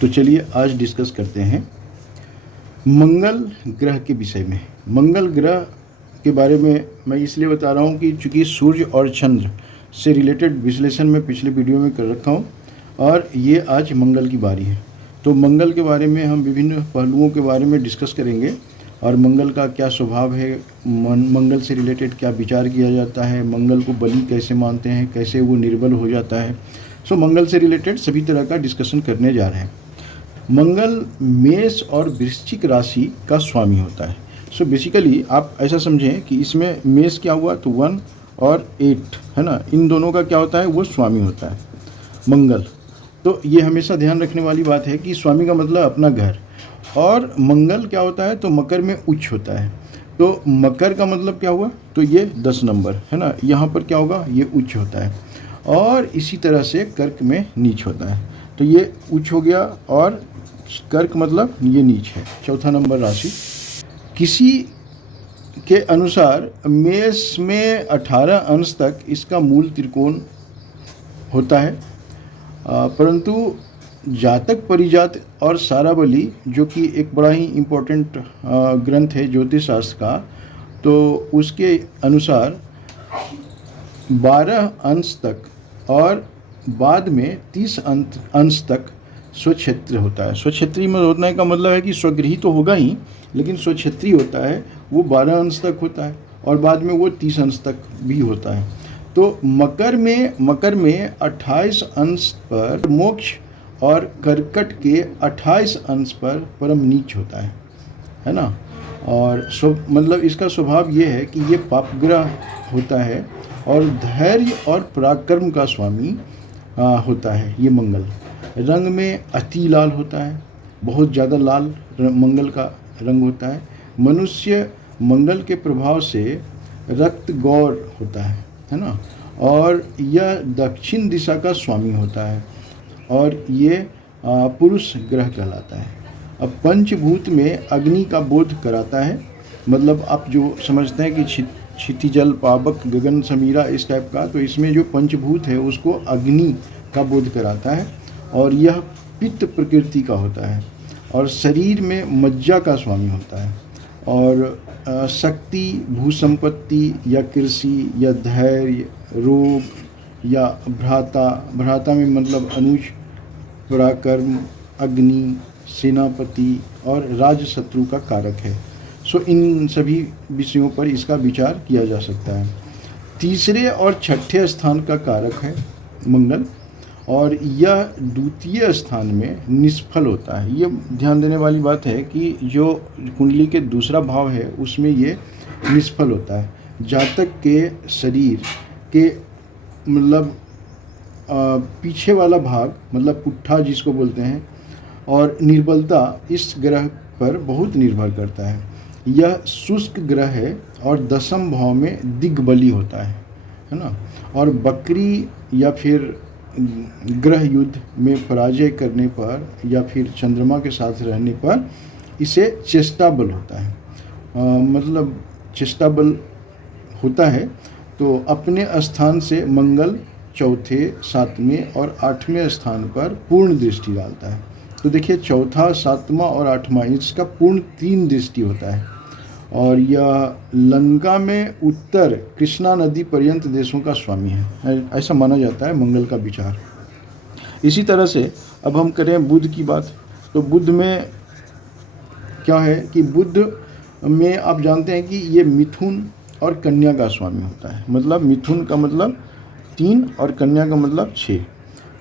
तो चलिए आज डिस्कस करते हैं मंगल ग्रह के विषय में। मंगल ग्रह के बारे में मैं इसलिए बता रहा हूँ कि चूँकि सूर्य और चंद्र से रिलेटेड विश्लेषण मैं पिछले वीडियो में कर रखा हूँ और ये आज मंगल की बारी है। तो मंगल के बारे में हम विभिन्न पहलुओं के बारे में डिस्कस करेंगे और मंगल का क्या स्वभाव है, मंगल से रिलेटेड क्या विचार किया जाता है, मंगल को बलि कैसे मानते हैं, कैसे वो निर्बल हो जाता है। सो मंगल से रिलेटेड सभी तरह का डिस्कशन करने जा रहे हैं। मंगल मेष और वृश्चिक राशि का स्वामी होता है। सो बेसिकली आप ऐसा समझें कि इसमें मेष क्या हुआ तो 1 और 8 है ना, इन दोनों का क्या होता है, वो स्वामी होता है मंगल। तो ये हमेशा ध्यान रखने वाली बात है कि स्वामी का मतलब अपना घर। और मंगल क्या होता है तो मकर में उच्च होता है। तो मकर का मतलब क्या हुआ तो ये 10 नंबर है ना, यहाँ पर क्या होगा ये उच्च होता है। और इसी तरह से कर्क में नीच होता है। तो ये उच्च हो गया और कर्क मतलब ये नीच है, चौथा नंबर राशि। किसी के अनुसार मेष में 18 अंश तक इसका मूल त्रिकोण होता है, परंतु जातक परिजात और सारावली जो कि एक बड़ा ही इम्पोर्टेंट ग्रंथ है ज्योतिष शास्त्र का, तो उसके अनुसार 12 अंश तक और बाद में 30 अंश तक स्वक्षेत्र होता है। स्वक्षेत्री में होने का मतलब है कि स्वगृही तो होगा ही, लेकिन स्वक्षेत्री होता है वो 12 अंश तक होता है और बाद में वो 30 अंश तक भी होता है। तो मकर में 28 अंश पर मोक्ष और कर्कट के 28 अंश पर परम नीच होता है ना। और मतलब इसका स्वभाव ये है कि ये पापग्रह होता है और धैर्य और पराक्रम का स्वामी होता है ये मंगल। रंग में अति लाल होता है, बहुत ज़्यादा लाल मंगल का रंग होता है। मनुष्य मंगल के प्रभाव से रक्त गौर होता है ना। और यह दक्षिण दिशा का स्वामी होता है और ये पुरुष ग्रह कहलाता है। अब पंचभूत में अग्नि का बोध कराता है, मतलब आप जो समझते हैं कि क्षिति जल पावक गगन समीरा इस टाइप का, तो इसमें जो पंचभूत है उसको अग्नि का बोध कराता है और यह पित्त प्रकृति का होता है और शरीर में मज्जा का स्वामी होता है। और शक्ति, भूसंपत्ति या कृषि या धैर्य, रोग या भ्राता में मतलब अनुज, पराक्रम, अग्नि, सेनापति और राजशत्रु का कारक है। सो इन सभी विषयों पर इसका विचार किया जा सकता है। तीसरे और छठे स्थान का कारक है मंगल और यह द्वितीय स्थान में निष्फल होता है। ये ध्यान देने वाली बात है कि जो कुंडली के दूसरा भाव है उसमें ये निष्फल होता है। जातक के शरीर के मतलब पीछे वाला भाग मतलब पुट्ठा जिसको बोलते हैं और निर्बलता इस ग्रह पर बहुत निर्भर करता है। यह शुष्क ग्रह है और 10वें भाव में दिग्बली होता है ना। और बकरी या फिर ग्रह युद्ध में पराजय करने पर या फिर चंद्रमा के साथ रहने पर इसे चेष्टा बल होता है, मतलब चेष्टा बल होता है। तो अपने स्थान से मंगल चौथे, 7वें और 8वें स्थान पर पूर्ण दृष्टि डालता है। तो देखिए चौथा, 7वां और 8वां इसका पूर्ण 3 दृष्टि होता है और यह लंका में उत्तर कृष्णा नदी पर्यंत देशों का स्वामी है, ऐसा माना जाता है मंगल का विचार। इसी तरह से अब हम करें बुध की बात, तो बुध में क्या है कि बुध में आप जानते हैं कि ये मिथुन और कन्या का स्वामी होता है। मतलब मिथुन का मतलब 3 और कन्या का मतलब 6,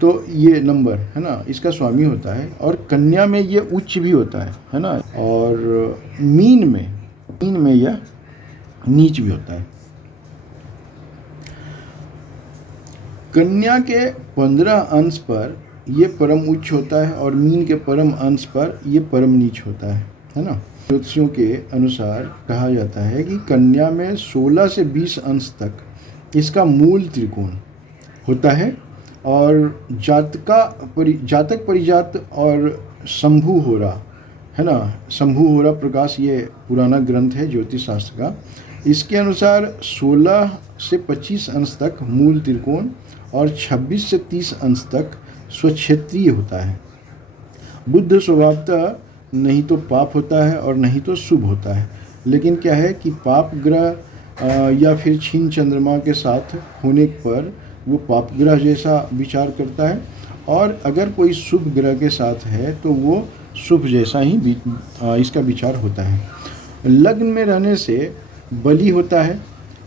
तो ये नंबर है ना इसका स्वामी होता है। और कन्या में ये उच्च भी होता है ना। और मीन में यह नीच भी होता है। कन्या के 15 अंश पर ये परम उच्च होता है और मीन के परम अंश पर ये परम नीच होता है ना। ज्योतिषियों के अनुसार कहा जाता है कि कन्या में 16 से 20 अंश तक इसका मूल त्रिकोण होता है और जातक परिजात और शंभु होरा है ना। शंभु होरा प्रकाश ये पुराना ग्रंथ है ज्योतिष शास्त्र का। इसके अनुसार 16 से 25 अंश तक मूल त्रिकोण और 26 से 30 अंश तक स्वक्षेत्रीय होता है। बुध स्वभावतः नहीं तो पाप होता है और नहीं तो शुभ होता है, लेकिन क्या है कि पाप ग्रह या फिर क्षीण चंद्रमा के साथ होने पर वो पाप ग्रह जैसा विचार करता है, और अगर कोई शुभ ग्रह के साथ है तो वो शुभ जैसा ही इसका विचार होता है। लग्न में रहने से बलि होता है,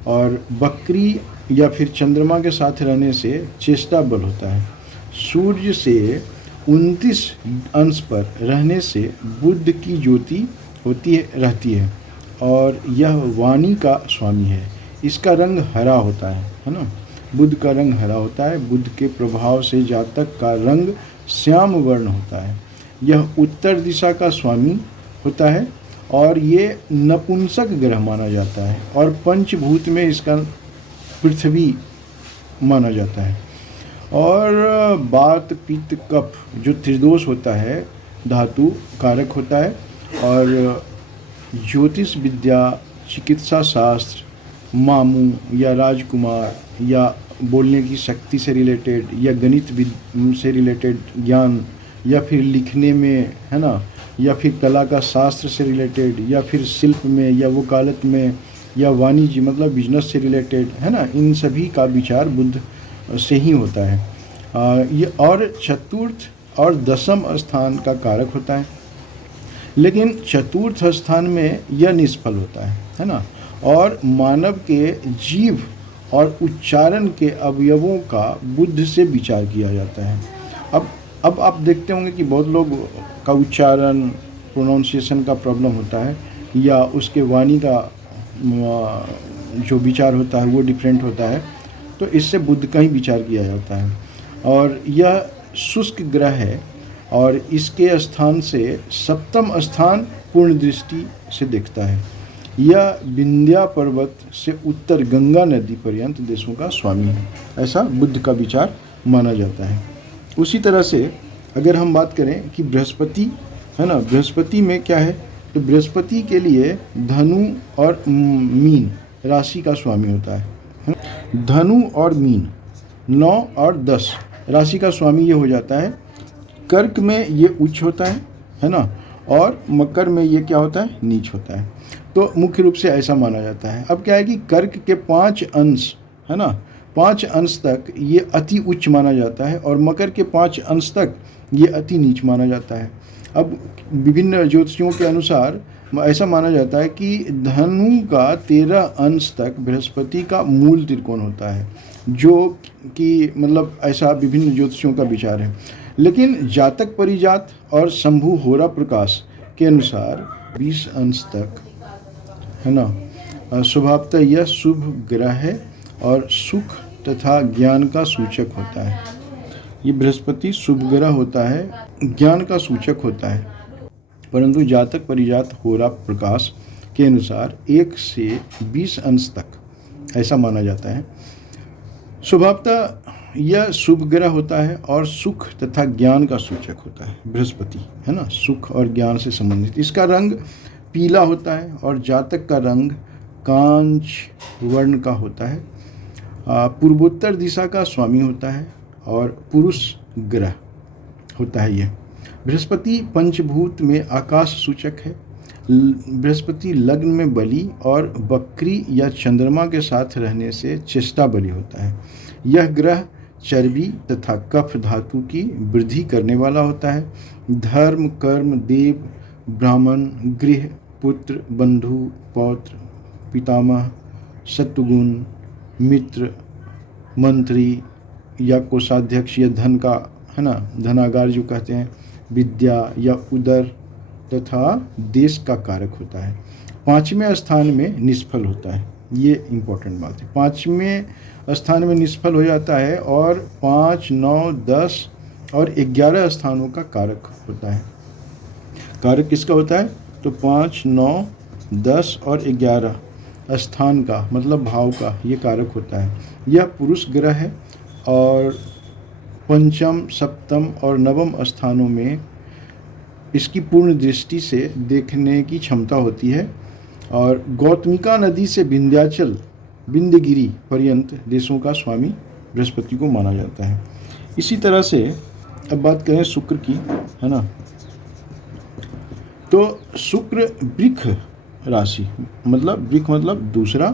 और बकरी या फिर चंद्रमा के साथ रहने से चेष्टा बल होता है। सूर्य से 29 अंश पर रहने से बुध की ज्योति रहती है, और यह वाणी का स्वामी है। इसका रंग हरा होता है ना। बुध का रंग हरा होता है। बुध के प्रभाव से जातक का रंग श्याम वर्ण होता है। यह उत्तर दिशा का स्वामी होता है, और ये नपुंसक ग्रह माना जाता है, और पंचभूत में इसका पृथ्वी माना जाता है। और वात पित्त कफ जो त्रिदोष होता है धातु कारक होता है, और ज्योतिष विद्या, चिकित्सा शास्त्र, मामू या राजकुमार, या बोलने की शक्ति से रिलेटेड, या गणित से रिलेटेड ज्ञान, या फिर लिखने में, है ना, या फिर कला का शास्त्र से रिलेटेड, या फिर शिल्प में, या वकालत में, या वाणिज्य मतलब बिजनेस से रिलेटेड, है ना, इन सभी का विचार बुध से ही होता है। ये और चतुर्थ और दशम स्थान का कारक होता है, लेकिन चतुर्थ स्थान में यह निष्फल होता है ना। और मानव के जीव और उच्चारण के अवयवों का बुद्ध से विचार किया जाता है। अब आप देखते होंगे कि बहुत लोग का उच्चारण, प्रोनाउंसिएशन का प्रॉब्लम होता है, या उसके वाणी का जो विचार होता है वो डिफरेंट होता है, तो इससे बुद्ध का ही विचार किया जाता है। और यह शुष्क ग्रह है, और इसके स्थान से सप्तम स्थान पूर्ण दृष्टि से देखता है। यह विंध्या पर्वत से उत्तर गंगा नदी पर्यंत देशों का स्वामी है, ऐसा बुद्ध का विचार माना जाता है। उसी तरह से अगर हम बात करें कि बृहस्पति है ना, बृहस्पति में क्या है, तो बृहस्पति के लिए धनु और मीन राशि का स्वामी होता है। धनु और मीन 9 और 10 राशि का स्वामी ये हो जाता है। कर्क में ये उच्च होता है ना, और मकर में ये क्या होता है, नीच होता है। तो मुख्य रूप से ऐसा माना जाता है। अब क्या है कि कर्क के 5 अंश है ना, 5 अंश तक ये अति उच्च माना जाता है, और मकर के 5 अंश तक ये अति नीच माना जाता है। अब विभिन्न ज्योतिषियों के अनुसार ऐसा माना जाता है कि धनु का 13 अंश तक बृहस्पति का मूल त्रिकोण होता है, जो कि मतलब ऐसा विभिन्न ज्योतिषियों का विचार है। लेकिन जातक परिजात और शंभु होरा प्रकाश के अनुसार 20 अंश तक है ना, स्वभावतः यह शुभ ग्रह है और सुख तथा ज्ञान का सूचक होता है। ये बृहस्पति शुभ ग्रह होता है, ज्ञान का सूचक होता है, परंतु जातक परिजात होरा प्रकाश के अनुसार 1 से 20 अंश तक ऐसा माना जाता है। स्वभावतः यह शुभ ग्रह होता है और सुख तथा ज्ञान का सूचक होता है। बृहस्पति है ना, सुख और ज्ञान से संबंधित। इसका रंग पीला होता है, और जातक का रंग कांच वर्ण का होता है। पूर्वोत्तर दिशा का स्वामी होता है, और पुरुष ग्रह होता है ये। बृहस्पति पंचभूत में आकाश सूचक है। बृहस्पति लग्न में बलि और बकरी या चंद्रमा के साथ रहने से चेष्टा बलि होता है। यह ग्रह चर्बी तथा कफ धातु की वृद्धि करने वाला होता है। धर्म, कर्म, देव, ब्राह्मण, गृह, पुत्र, बंधु, पौत्र, पितामह, शत्रुघ्न, मित्र, मंत्री या कोषाध्यक्ष या धन का है ना, धनागार जो कहते हैं, विद्या या उदर तथा देश का कारक होता है। 5वें स्थान में निष्फल होता है, ये इम्पोर्टेंट बात है। 5वें स्थान में निष्फल हो जाता है, और 5, 9, 10 और 11 स्थानों का कारक होता है। कारक किसका होता है, तो 5, 9, 10 और 11 स्थान का मतलब भाव का ये कारक होता है। यह पुरुष ग्रह है, और 5म, 7म और 9म स्थानों में इसकी पूर्ण दृष्टि से देखने की क्षमता होती है। और गौतमिका नदी से विंध्याचल, विंध्यगिरी पर्यंत देशों का स्वामी बृहस्पति को माना जाता है। इसी तरह से अब बात करें शुक्र की, है ना, तो शुक्र वृक्ष राशि, मतलब वृक्ष मतलब दूसरा,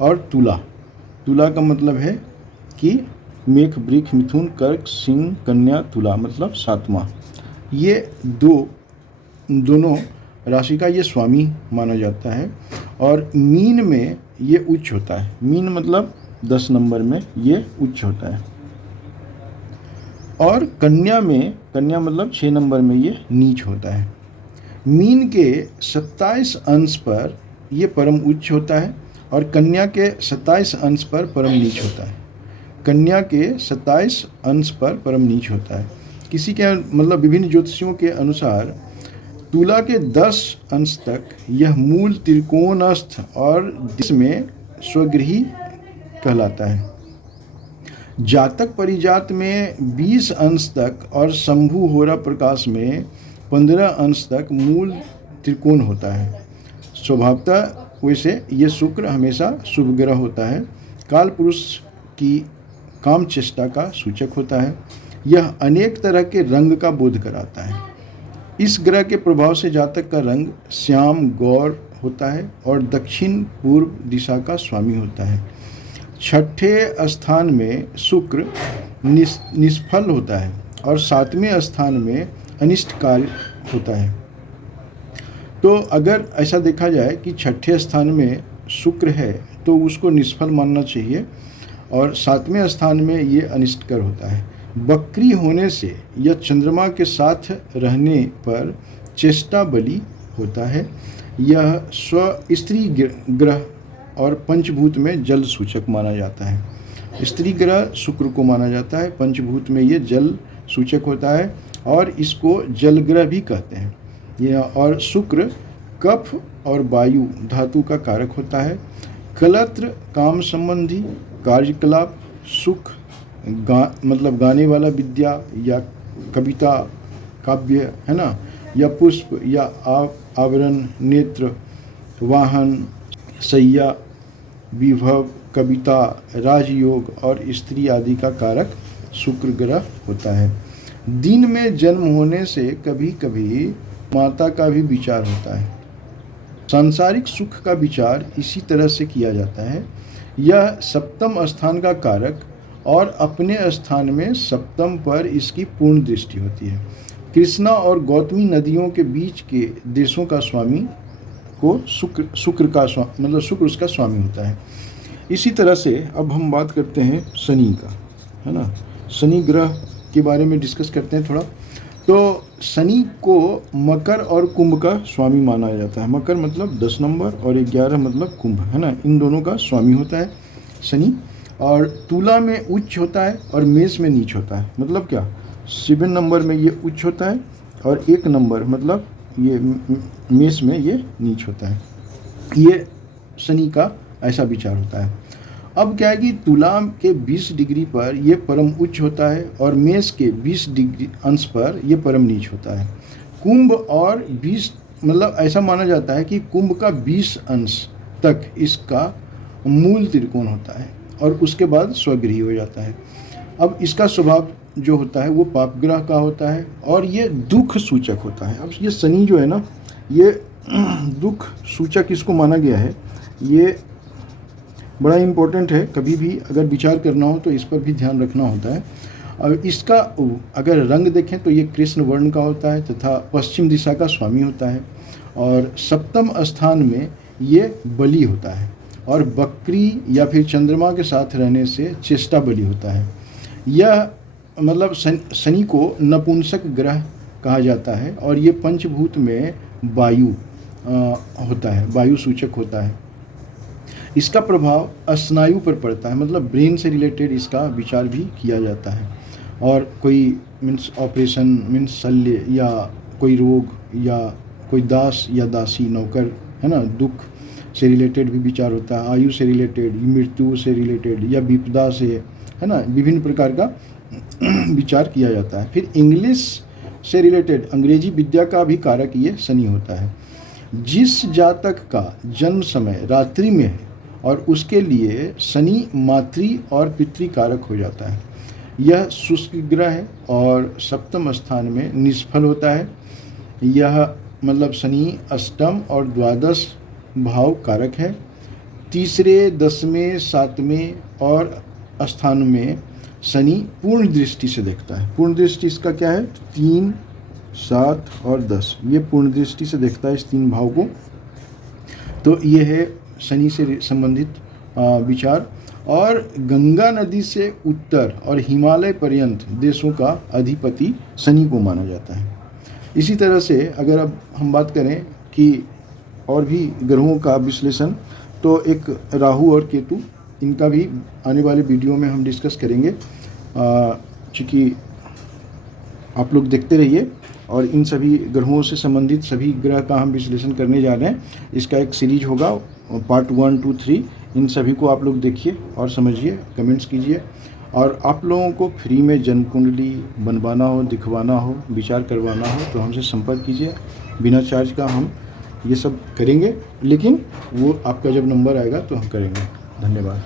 और तुला, तुला का मतलब है कि मेष, वृक्ष, मिथुन, कर्क, सिंह, कन्या, तुला मतलब सातवां। ये दोनों राशि का ये स्वामी माना जाता है। और मीन में ये उच्च होता है, मीन मतलब 10 नंबर में ये उच्च होता है। और कन्या में, कन्या मतलब 6 नंबर में ये नीच होता है। मीन के 27 अंश पर ये परम उच्च होता है और कन्या के 27 अंश पर परम नीच होता है। कन्या के 27 अंश पर परम नीच होता है। किसी के मतलब विभिन्न ज्योतिषियों के अनुसार तुला के 10 अंश तक यह मूल त्रिकोणस्थ और दिश में स्वगृही कहलाता है। जातक परिजात में 20 अंश तक और शंभु होरा प्रकाश में 15 अंश तक मूल त्रिकोण होता है। स्वभावतः वैसे ये शुक्र हमेशा शुभ ग्रह होता है, काल पुरुष की काम चेष्टा का सूचक होता है। यह अनेक तरह के रंग का बोध कराता है। इस ग्रह के प्रभाव से जातक का रंग श्याम गौर होता है और दक्षिण पूर्व दिशा का स्वामी होता है। छठे स्थान में शुक्र निष्फल होता है और 7वें स्थान में अनिष्टकारी होता है। तो अगर ऐसा देखा जाए कि छठे स्थान में शुक्र है तो उसको निष्फल मानना चाहिए, और 7वें स्थान में ये अनिष्टकर होता है। बकरी होने से यह चंद्रमा के साथ रहने पर चेष्टा बलि होता है। यह स्त्री ग्रह और पंचभूत में जल सूचक माना जाता है। स्त्री ग्रह शुक्र को माना जाता है, पंचभूत में ये जल सूचक होता है और इसको जल ग्रह भी कहते हैं। यह और शुक्र कफ और वायु धातु का कारक होता है। कलत्र काम संबंधी कार्यकलाप, सुख मतलब गाने वाला विद्या या कविता काव्य है ना, या पुष्प या आवरण, नेत्र, वाहन, शैया, विभव, कविता, राजयोग और स्त्री आदि का कारक शुक्र ग्रह होता है। दिन में जन्म होने से कभी कभी माता का भी विचार होता है। सांसारिक सुख का विचार इसी तरह से किया जाता है। यह सप्तम स्थान का कारक और अपने स्थान में सप्तम पर इसकी पूर्ण दृष्टि होती है। कृष्णा और गौतमी नदियों के बीच के देशों का स्वामी को शुक्र का मतलब शुक्र उसका स्वामी होता है। इसी तरह से अब हम बात करते हैं शनि का, है ना। शनि ग्रह के बारे में डिस्कस करते हैं थोड़ा। तो शनि को मकर और कुंभ का स्वामी माना जाता है। मकर मतलब 10 नंबर और 11 मतलब कुंभ, है ना, इन दोनों का स्वामी होता है शनि। और तुला में उच्च होता है और मेष में नीच होता है। मतलब क्या, 7 नंबर में ये उच्च होता है और 1 नंबर मतलब ये मेष में ये नीच होता है। ये शनि का ऐसा विचार होता है। अब क्या है कि तुला के 20 डिग्री पर ये परम उच्च होता है और मेष के 20 डिग्री अंश पर ये परम नीच होता है। कुंभ और 20 मतलब ऐसा माना जाता है कि कुंभ का 20 अंश तक इसका मूल त्रिकोण होता है और उसके बाद स्वगृही हो जाता है। अब इसका स्वभाव जो होता है वो पाप ग्रह का होता है और ये दुख सूचक होता है। अब ये शनि जो है ना, ये दुख सूचक इसको माना गया है। ये बड़ा इम्पोर्टेंट है, कभी भी अगर विचार करना हो तो इस पर भी ध्यान रखना होता है। और इसका अगर रंग देखें तो ये कृष्ण वर्ण का होता है तथा पश्चिम दिशा का स्वामी होता है और सप्तम स्थान में ये बलि होता है और बकरी या फिर चंद्रमा के साथ रहने से चेष्टा बलि होता है। यह मतलब शनि को नपुंसक ग्रह कहा जाता है और ये पंचभूत में वायु होता है, वायु सूचक होता है। इसका प्रभाव स्नायु पर पड़ता है, मतलब ब्रेन से रिलेटेड इसका विचार भी किया जाता है। और कोई मीन्स ऑपरेशन मीन्स शल्य या कोई रोग या कोई दास या दासी नौकर, है ना, दुख से रिलेटेड भी विचार होता है। आयु से रिलेटेड, मृत्यु से रिलेटेड या विपदा से, है ना, विभिन्न प्रकार का विचार किया जाता है। फिर इंग्लिश से रिलेटेड अंग्रेजी विद्या का भी कारक ये शनि होता है। जिस जातक का जन्म समय रात्रि में है और उसके लिए शनि मातृ और पितृकारक हो जाता है। यह शुष्क ग्रह है और सप्तम स्थान में निष्फल होता है। यह मतलब शनि अष्टम और द्वादश भाव कारक है। तीसरे, 10वें, 7वें और स्थान में शनि पूर्ण दृष्टि से देखता है। पूर्ण दृष्टि इसका क्या है? 3, 7 और 10, ये पूर्ण दृष्टि से देखता है इस 3 भाव को। तो ये है शनि से संबंधित विचार। और गंगा नदी से उत्तर और हिमालय पर्यंत देशों का अधिपति शनि को माना जाता है। इसी तरह से अगर अब हम बात करें कि और भी ग्रहों का विश्लेषण, तो एक राहु और केतु, इनका भी आने वाले वीडियो में हम डिस्कस करेंगे। चूँकि आप लोग देखते रहिए, और इन सभी ग्रहों से संबंधित सभी ग्रह का हम विश्लेषण करने जा रहे हैं। इसका एक सीरीज होगा, पार्ट 1, 2, 3, इन सभी को आप लोग देखिए और समझिए, कमेंट्स कीजिए। और आप लोगों को फ्री में जन्म कुंडली बनवाना हो, दिखवाना हो, विचार करवाना हो तो हमसे संपर्क कीजिए। बिना चार्ज का हम ये सब करेंगे, लेकिन वो आपका जब नंबर आएगा तो हम करेंगे। धन्यवाद।